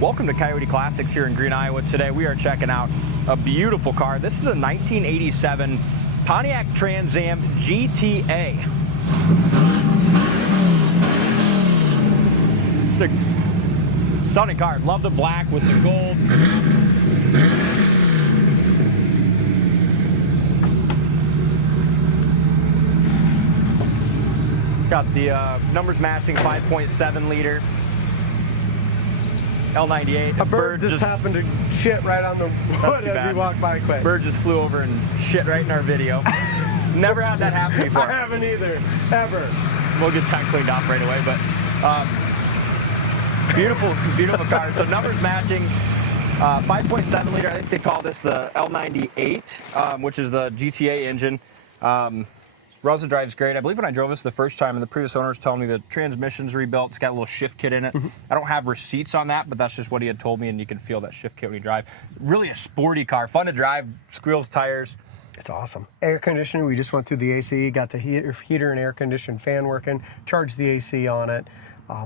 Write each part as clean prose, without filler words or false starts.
Welcome to Coyote Classics here in Green, Iowa. Today we are checking out a beautiful car. This is a 1987 Pontiac Trans Am GTA. It's a stunning car. Love the black with the gold. It's got the numbers matching 5.7 liter. L98. A bird just happened to shit right on the wood as we walked by quick. Bird just flew over and shit right in our video. Never had that happen before. I haven't either, ever. We'll get that cleaned off right away, but beautiful car. So numbers matching, 5.7 liter. I think they call this the L98, which is the GTA engine. Runs and drives great. I believe when I drove this the first time, and the previous owner was telling me the transmission's rebuilt. It's got a little shift kit in it. I don't have receipts on that, but that's just what he had told me, and you can feel that shift kit when you drive. Really a sporty car, fun to drive, squeals tires. It's awesome. Air conditioning, we just went through the AC, got the heater and air conditioned fan working, charged the AC on it,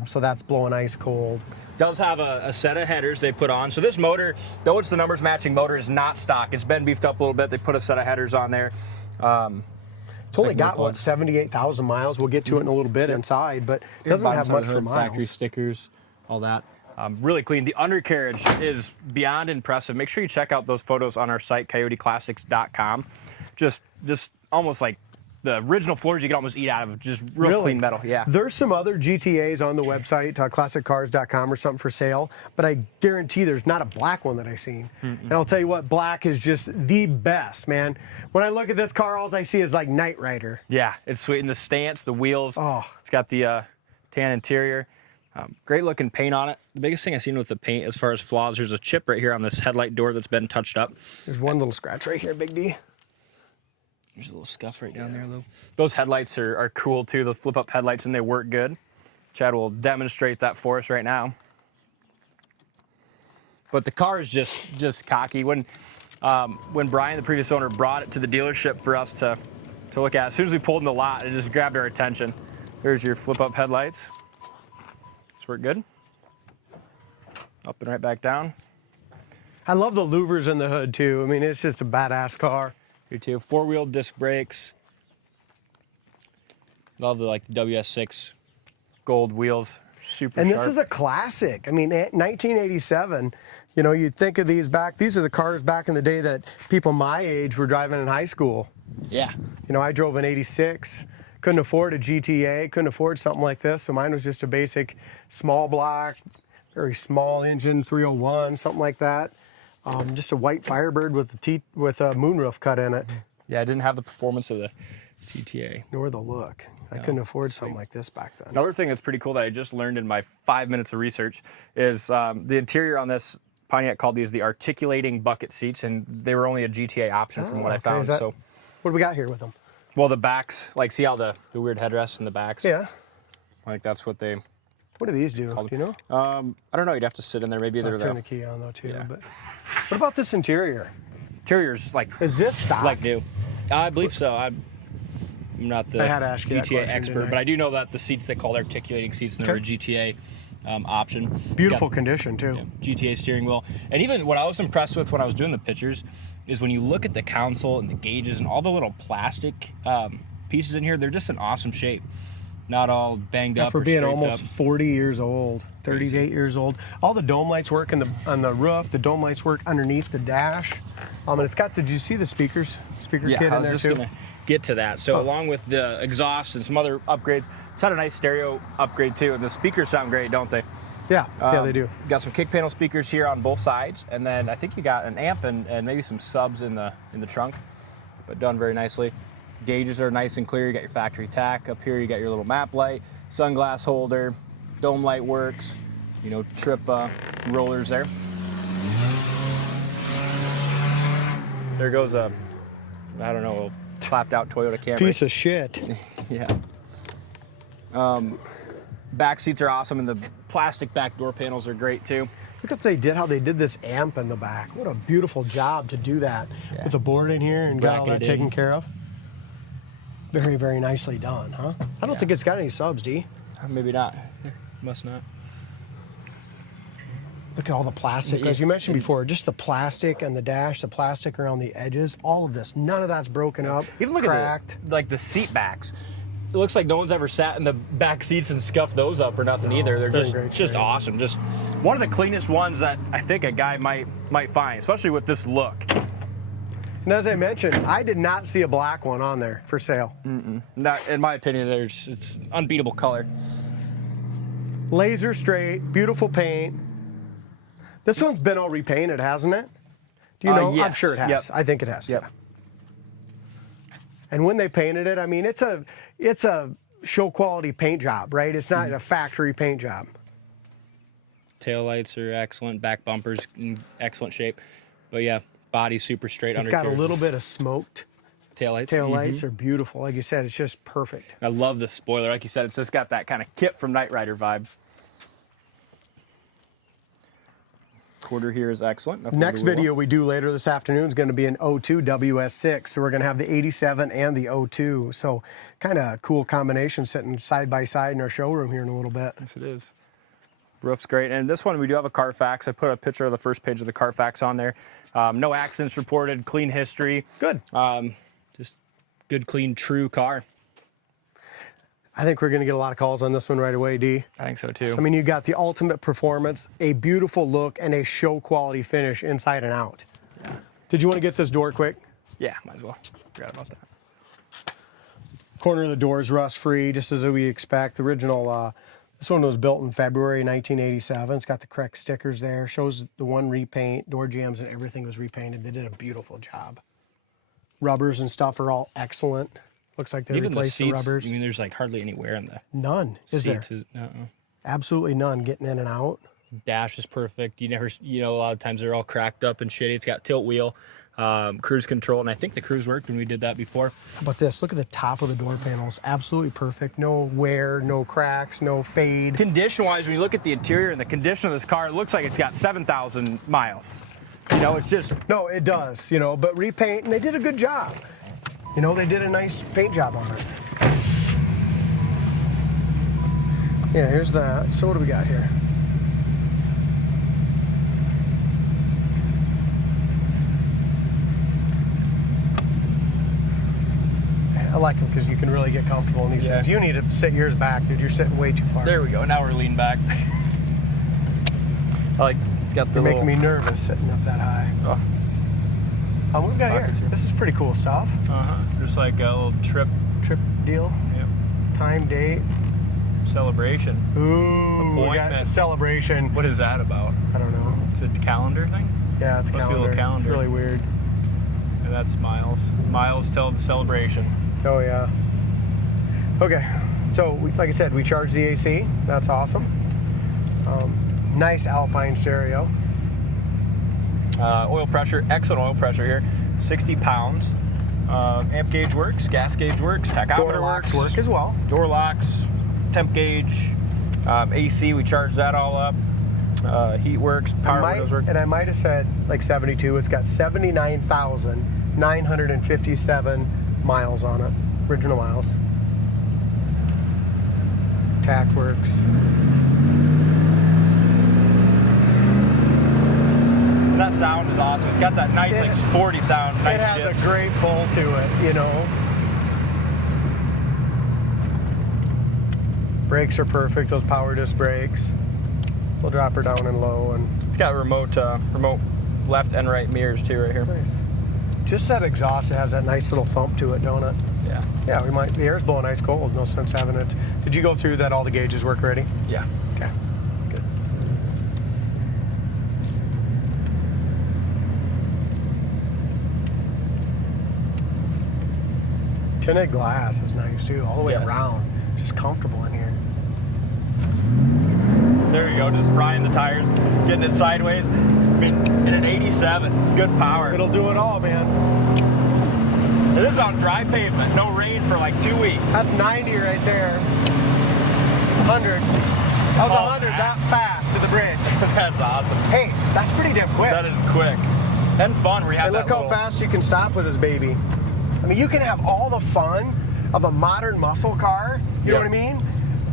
so that's blowing ice cold. Does have a set of headers they put on. So this motor, though it's the numbers matching motor, is not stock. It's been beefed up a little bit. They put a set of headers on there. It's only got, what, 78,000 miles. We'll get to it in a little bit inside, but it doesn't have much for miles. Factory stickers, all that. Really clean. The undercarriage is beyond impressive. Make sure you check out those photos on our site, coyoteclassics.com. Just almost like the original floors you could almost eat out of, just real clean metal. Yeah. There's some other GTAs on the website, classiccars.com or something for sale, but I guarantee there's not a black one that I've seen. And I'll tell you what, black is just the best, man. When I look at this car, all I see is like Knight Rider. Yeah, it's sweet. And the stance, the wheels. Oh. It's got the tan interior. Great looking paint on it. The biggest thing I've seen with the paint as far as flaws, there's a chip right here on this headlight door that's been touched up. There's one little scratch right here, Big D. There's a little scuff right down there, though. Those headlights are cool, too. The flip-up headlights, and they work good. Chad will demonstrate that for us right now. But the car is just cocky. When Brian, the previous owner, brought it to the dealership for us to look at, as soon as we pulled in the lot, it just grabbed our attention. There's your flip-up headlights. Does work good. Up and right back down. I love the louvers in the hood, too. I mean, it's just a badass car. Here too, four-wheel disc brakes. Love the the WS6 gold wheels, super And sharp. this is a classic. I mean, 1987. You know, you'd think of these back. These are the cars back in the day that people my age were driving in high school. Yeah. You know, I drove an 86. Couldn't afford a GTA. Couldn't afford something like this. So mine was just a basic small block, very small engine, 301, something like that. Just a white Firebird with a moonroof cut in it. Yeah, I didn't have the performance of the GTA. Nor the look. I couldn't afford something like this back then. Another thing that's pretty cool that I just learned in my 5 minutes of research is the interior on this Pontiac called these the articulating bucket seats, and they were only a GTA option from what I found. So, what do we got here with them? Well, the backs, see how the weird headrests in the backs? Yeah. That's what they... What do these do? Do you know? I don't know. You'd have to sit in there. Maybe they're turn the key on though too. Yeah. But what about this interior? Interior's is this stock? Like new. I believe so. I'm not the GTA expert, but I do know that the seats they call articulating seats, and they're a GTA option. Beautiful condition too. GTA steering wheel. And even what I was impressed with when I was doing the pictures is when you look at the console and the gauges and all the little plastic pieces in here, they're just in awesome shape. Not all banged up. For being almost up. 40 years old, 38 years old. All the dome lights work on the roof. The dome lights work underneath the dash. And it's got, did you see the speaker kit in there too? Yeah, I was just going to get to that. So along with the exhaust and some other upgrades, it's had a nice stereo upgrade too. And the speakers sound great, don't they? Yeah, yeah, they do. Got some kick panel speakers here on both sides. And then I think you got an amp and maybe some subs in the trunk, but done very nicely. Gauges are nice and clear. You got your factory tack up here. You got your little map light, sunglass holder, dome light works, trip rollers there. There goes a, I don't know, a clapped out Toyota Camry. Piece of shit. Yeah. Back seats are awesome, and the plastic back door panels are great too. Look at how they did this amp in the back. What a beautiful job to do that with the board in here and got all that taken care of. Very, very nicely done, huh? I don't think it's got any subs, D. Maybe not. Must not. Look at all the plastic, as you mentioned before, just the plastic and the dash, the plastic around the edges, all of this. None of that's broken up, Even look cracked. at like the seat backs. It looks like no one's ever sat in the back seats and scuffed those up or nothing either. They're just awesome. Just one of the cleanest ones that I think a guy might find, especially with this look. And as I mentioned, I did not see a black one on there for sale. Not, in my opinion, it's unbeatable color. Laser straight, beautiful paint. This one's been all repainted, hasn't it? Do you know? Yes. I'm sure it has. Yep. I think it has. Yep. Yeah. And when they painted it, I mean, it's a show quality paint job, right? It's not a factory paint job. Taillights are excellent. Back bumpers in excellent shape. But yeah, body's super straight. It's got a little bit of smoked. Taillights. Taillights are beautiful. Like you said, it's just perfect. I love the spoiler. Like you said, it's just got that kind of Kip from Knight Rider vibe. Quarter here is excellent. Next video we do later this afternoon is going to be an 02 WS6. So we're going to have the 87 and the 02. So kind of cool combination sitting side by side in our showroom here in a little bit. Yes, it is. Roof's great. And this one, we do have a Carfax. I put a picture of the first page of the Carfax on there. No accidents reported, clean history. Good. Just good, clean, true car. I think we're going to get a lot of calls on this one right away, D. I think so too. I mean, you got the ultimate performance, a beautiful look, and a show quality finish inside and out. Yeah. Did you want to get this door quick? Yeah, might as well. Forgot about that. Corner of the door is rust free, just as we expect. The original, this one was built in February 1987. It's got the correct stickers there. Shows the one repaint, door jambs and everything was repainted. They did a beautiful job. Rubbers and stuff are all excellent. Looks like they Even replaced the rubbers. I mean, there's like hardly any wear in the None, is there? seats. Absolutely none getting in and out. Dash is perfect. You never, a lot of times they're all cracked up and shitty. It's got tilt wheel, cruise control, and I think the cruise worked when we did that before. How about this? Look at the top of the door panels. Absolutely perfect. No wear, no cracks, no fade. Condition-wise, when you look at the interior and the condition of this car, it looks like it's got 7,000 miles. You know, it's just... No, it does, but repaint, and they did a good job. They did a nice paint job on it. Yeah, here's that. So what do we got here? I like them because you can really get comfortable in these things. You need to sit yours back, dude. You're sitting way too far. There we go. Now we're leaning back. I like, it's got the You're making me nervous sitting up that high. Oh. What we got here? This is pretty cool stuff. Just like a little trip deal. Yep. Time, date. Celebration. Ooh, we got a celebration. What is that about? I don't know. It's a calendar thing? Yeah, it's a calendar. Be a little calendar. It's really weird. And that's miles. Miles till the celebration. Oh, yeah. Okay. So, like I said, we charge the AC. That's awesome. Nice Alpine stereo. Oil pressure, excellent oil pressure here. 60 pounds. Amp gauge works, gas gauge works, tachometer Door locks work as well. Door locks, temp gauge, AC, we charge that all up. Heat works, power windows work. And I might have said like 72. It's got 79,957 miles on it. Original miles. Tack works. That sound is awesome. It's got that nice, like, sporty sound. Nice it has shifts. a great pull to it, Brakes are perfect. Those power disc brakes. We'll drop her down and low, and it's got remote left and right mirrors too, right here. Nice. Just that exhaust, it has that nice little thump to it, don't it? Yeah. Yeah, the air's blowing ice cold. No sense having it. Did you go through that? All the gauges work ready? Yeah. Okay. Good. Tinted glass is nice too, all the way around. Just comfortable in here. There you go, just frying the tires, getting it sideways. I mean, in an 87, good power. It'll do it all, man. And this is on dry pavement, no rain for like 2 weeks. That's 90 right there. 100. That was 100 that fast to the bridge. That's awesome. Hey, that's pretty damn quick. That is quick. And fun. We have and look how fast you can stop with this baby. I mean, you can have all the fun of a modern muscle car, you know what I mean?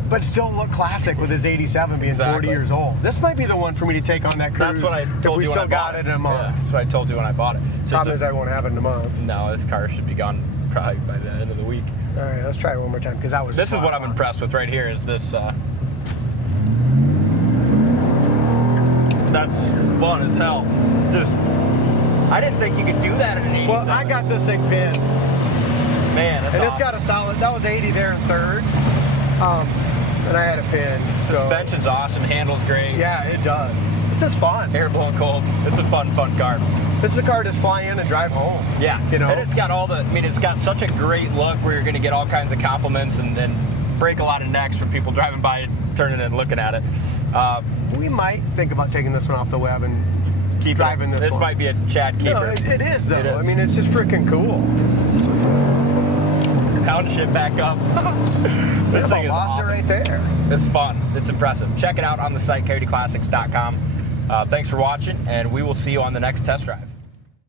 but still look classic with his 87 being 40 years old. This might be the one for me to take on that cruise. That's what I told you when I bought it. In a month. Yeah, that's what I told you when I bought it. Problem is I won't have it in a month. No, this car should be gone probably by the end of the week. All right, let's try it one more time because that was. This is what I'm impressed with right here. Is this? That's fun as hell. Just, I didn't think you could do that in an 87. Well, I got this thing pinned. Man, that's and awesome. It's got a solid. That was 80 there in third, and I had a pin. So. Suspension's awesome. Handles great. Yeah, it does. This is fun. Air blowing cold. It's a fun car. This is a car to just fly in and drive home. Yeah, you know. And it's got all the. I mean, it's got such a great look where you're going to get all kinds of compliments and break a lot of necks from people driving by, turning and looking at it. We might think about taking this one off the web and keep driving this one. This might be a Chad keeper. No, it is though. It is. I mean, it's just freaking cool. Township back up. This thing is lost awesome. it right there. It's fun. It's impressive. Check it out on the site, coyoteclassics.com. Thanks for watching, and we will see you on the next test drive.